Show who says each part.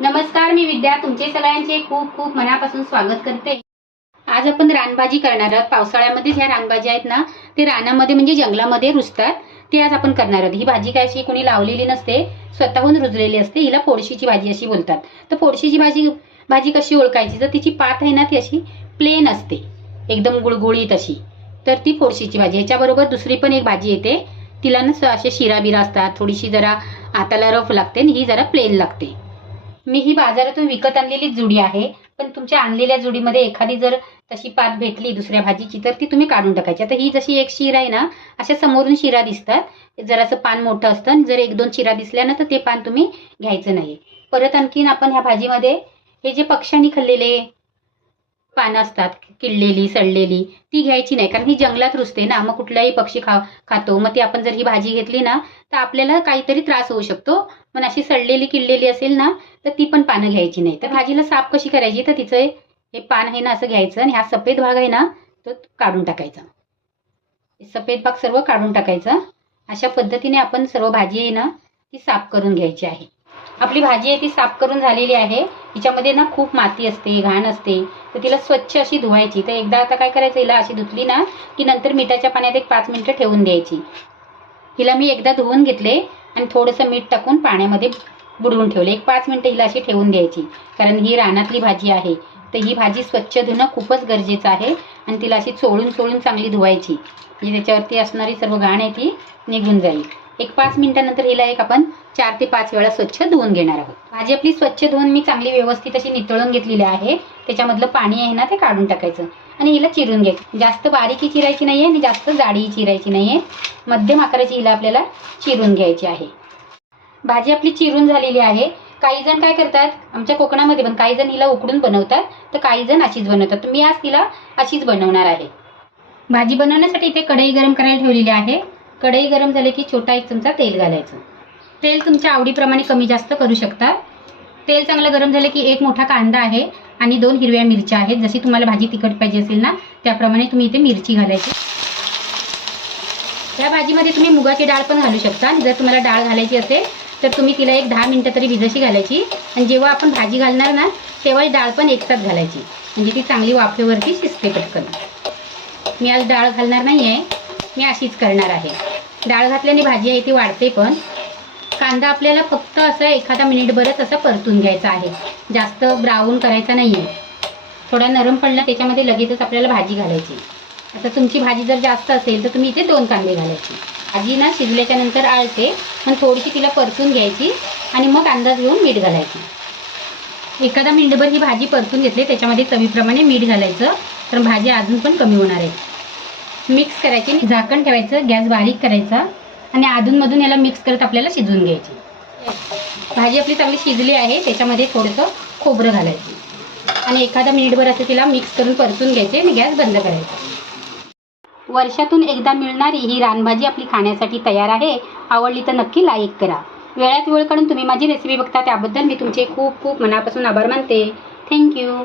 Speaker 1: नमस्कार मी विद्या. तुमचे सगळ्यांचे खूप खूप मनापासून स्वागत करते. आज आपण रानभाजी करणार आहोत. पावसाळ्यामध्ये ज्या रानभाज्या आहेत ना ते रानामध्ये म्हणजे जंगलामध्ये रुजतात. ती आज आपण करणार आहोत. ही भाजी काय अशी कोणी लावलेली नसते स्वतःहून रुजलेली असते. हिला पोळशीची भाजी अशी बोलतात. तर पोळशीची भाजी भाजी कशी ओळखायची? तर तिची पात आहे ना ती अशी प्लेन असते. एकदम गुळगुळीत अशी. तर ती पोळशीची भाजी. ह्याच्याबरोबर दुसरी पण एक भाजी येते. तिला ना असे शिरा बिरा असतात. थोडीशी जरा हाताला रफ लागते आणि ही जरा प्लेन लागते. मी ही बाजारातून विकत आणलेली जुडी आहे पण तुमच्या आणलेल्या जुडीमध्ये एखादी जर तशी पात भेटली दुसऱ्या भाजीची तर ती तुम्ही काढून टाकायची. आता ही जशी एक शिरा आहे ना अशा समोरून शिरा दिसतात. जरासं पान मोठं असतं आणि जर एक दोन शिरा दिसल्या ना तर ते पान तुम्ही घ्यायचं नाही परत आणखीन आपण ह्या भाजीमध्ये हे जे पक्ष्यांनी खाल्लेले पानं असतात किडलेली सडलेली ती घ्यायची नाही. कारण ही जंगलात रुजते ना मग कुठलाही पक्षी खा खातो. मग ती आपण जर ही भाजी घेतली ना तर आपल्याला काहीतरी त्रास होऊ शकतो. पण अशी सडलेली किडलेली असेल ना तर ती पण पानं घ्यायची नाही. तर भाजीला साफ कशी करायची? तर तिचं हे पान आहे ना असं घ्यायचं आणि हा सफेद भाग आहे ना तो काढून टाकायचा. सफेद भाग सर्व काढून टाकायचा. अशा पद्धतीने आपण सर्व भाजी आहे ना ती साफ करून घ्यायची आहे. आपली भाजी आहे ती साफ करून झालेली आहे. तिच्यामध्ये ना खूप माती असते घाण असते. तर तिला स्वच्छ अशी धुवायची. तर एकदा आता काय करायचं? हिला अशी धुतली ना की नंतर मिठाच्या पाण्यात एक पाच मिनिटं ठेवून द्यायची. हिला मी एकदा धुवून घेतले आणि थोडंसं मीठ टाकून पाण्यामध्ये बुडवून ठेवले. एक पाच मिनटं हिला अशी ठेवून द्यायची. कारण ही रानातली भाजी आहे. तर ही भाजी स्वच्छ धुणं खूपच गरजेचं आहे. आणि तिला अशी चोळून चोळून चांगली धुवायची. म्हणजे त्याच्यावरती असणारी सर्व घाण आहे ती निघून जाईल. एक पाच मिनिटानंतर हिला एक आपण चार ते पाच वेळा स्वच्छ धुवून घेणार आहोत. भाजी आपली स्वच्छ धुवून मी चांगली व्यवस्थित अशी नितळून घेतलेली आहे. त्याच्यामधलं पाणी आहे ना ते काढून टाकायचं. आणि हिला चिरून घ्यायचं. जास्त बारीकी चिरायची नाही आहे आणि जास्त जाडीही चिरायची नाही आहे मध्यम आकाराची हिला आपल्याला चिरून घ्यायची आहे. भाजी आपली चिरून झालेली आहे. काही जण काय करतात आमच्या कोकणामध्ये पण काही जण हिला उकडून बनवतात तर काही जण अशीच बनवतात. तर मी आज तिला अशीच बनवणार आहे. भाजी बनवण्यासाठी इथे कढई गरम करायला ठेवलेली आहे. कढई गरम झाली की छोटा एक चमचा तेल घालायचं. तेल तुमच्या आवडीप्रमाणे कमी जास्त करू शकता. तेल चांगलं गरम झालं की एक मोठा कांदा आहे आणि दोन हिरव्या मिरच्या आहेत. जशी तुम्हाला भाजी तिखट पाहिजे असेल ना त्याप्रमाणे तुम्ही इथे मिरची घालायची. या भाजीमध्ये तुम्ही मुगाची डाळ पण घालू शकता. जर तुम्हाला डाळ घालायची असेल तर तुम्ही तिला एक दहा मिनटं तरी भिजशी घालायची. आणि जेव्हा आपण भाजी घालणार ना तेव्हा डाळ पण एकसाथ घालायची. म्हणजे ती चांगली वाफेवरती शिजते पटकन. मी आज डाळ घालणार नाही आहे मी अशीच करणार आहे. डाळ घातल्याने भाजी आहे ती वाढते पण. कांदा आपल्याला फक्त असं एखादा मिनिटभरच असं परतून घ्यायचा आहे. जास्त ब्राऊन करायचा नाही आहे थोडा नरम पडला त्याच्यामध्ये लगेचच आपल्याला भाजी घालायची. आता तुमची भाजी जर जास्त असेल तर तुम्ही इथे दोन कांदे घालायचे. भाजी ना शिजल्याच्या नंतर आळते पण थोडीशी तिला परतून घ्यायची आणि मग अंदाज घेऊन मीठ घालायचं. एखादा मिनिटभर ही भाजी परतून घेतली त्याच्यामध्ये चवीप्रमाणे मीठ घालायचं तर भाजी अजून पण कमी होणार आहे. मिक्स करायची झाकण ठेवायचं गॅस बारीक करायचा आणि अधूनमधून याला मिक्स करत आपल्याला शिजवून घ्यायची. भाजी आपली चांगली शिजली आहे त्याच्यामध्ये थोडंसं खोबरं घालायचं. आणि एखादा मिनिटभर असं तिला मिक्स करून परतून घ्यायचे आणि गॅस बंद करायचा. वर्षातून एकदा मिळणारी ही रानभाजी आपली खाण्यासाठी तयार आहे. आवडली तर नक्की लाईक करा. वेळात वेळ काढून तुम्ही माझी रेसिपी बघता त्याबद्दल मी तुमचे खूप खूप मनापासून आभार मानते. थँक्यू